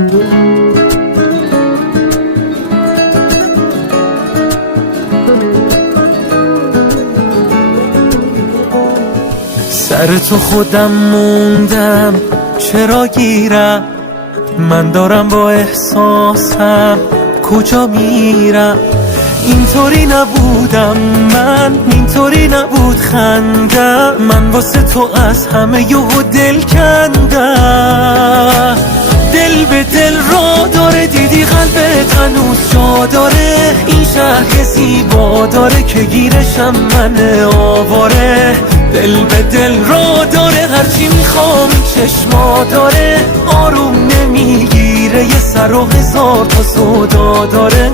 سر تو خودم موندم، چرا گیرم؟ من دارم با احساسم کجا میرم؟ اینطوری نبودم من، اینطوری نبود خندم، من واسه تو از همه یهو دل کندم. دل به دل را داره، دیدی قلبت هنوز جا داره. این شهر زیبا داره که گیرشم من آواره. دل به دل را داره، هرچی میخوام چشما داره. آروم نمیگیره، یه سر و هزار تا سودا داره.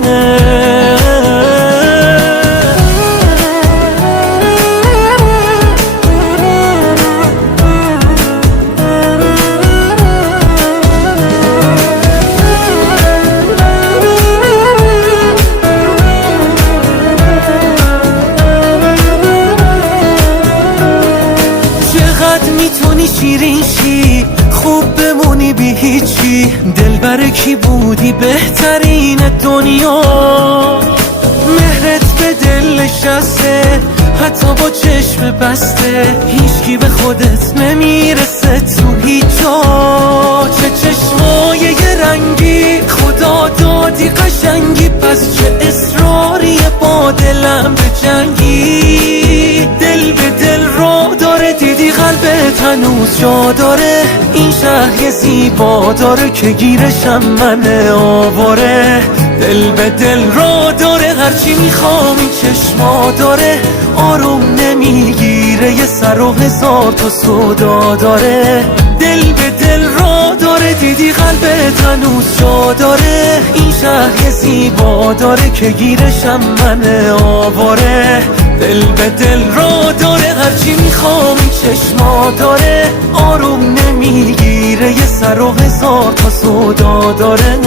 میتونی شیرین شی، خوب بمونی بی هیچی. دلبر کی بودی بهترین دنیا؟ مهرت به دل نشسته، حتی با چشم بسته. هیچکی به خودت نمیرسه تو هیچ جا. چه چشمای یه رنگی، خدا دادی قشنگی. پس چه اصراری با دلم به جنگی؟ دل به دل را داره، دیدی قلبت هنوز جا داره. این شهر زیبا داره که گیرشم من آواره. دل به دل را داره، هرچی میخوام این چشما داره. آروم نمیگیره، یه سر و هزار تا سودا داره. دل به دل را داره، دیدی قلبت هنوز جا داره. این شهر زیبا داره که گیرشم من آواره. دل به دل را داره، هرچی میخوام این چشما داره. آروم نمیگیره، یه سر و هزار تا سودا داره.